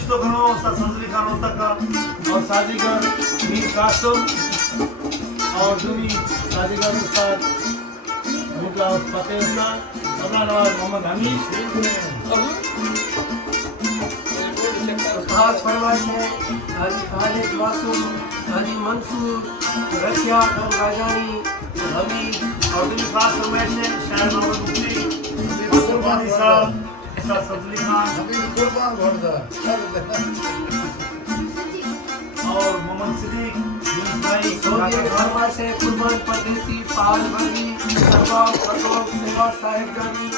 फरिश्तों खानो उस्ताद फजली खान तक और साजीगर मीर कासिम और दुमी साजीगर उस्ताद मुगला फतेह उस्ताद अपना नवाज मोहम्मद हमीद खास फरमाइश है हाजी खालिद मासूम, हाजी मंसूर, रशिया खान गाजानी, हमीद और दुमी खास फरमाइश है शायर मोहम्मद मुफ्ती कुर्बानी साहब उस्ताद फजली खान कुर्बान भरदा और मोहम्मद सिद्दीक यूनुस भाई सऊदी की फरमाइश है कुर्बान परदेसी, पाल वर्दी, शहबाब फरोग, सेवा साहिब जानी,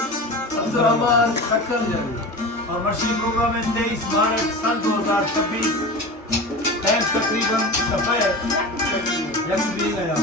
अब्दुर्रहमान खट्टर जानी। और मशहूर प्रोग्राम है 23 मार्च सन 2026 टाइम तकरीबन दोपहर 1 बजे गया।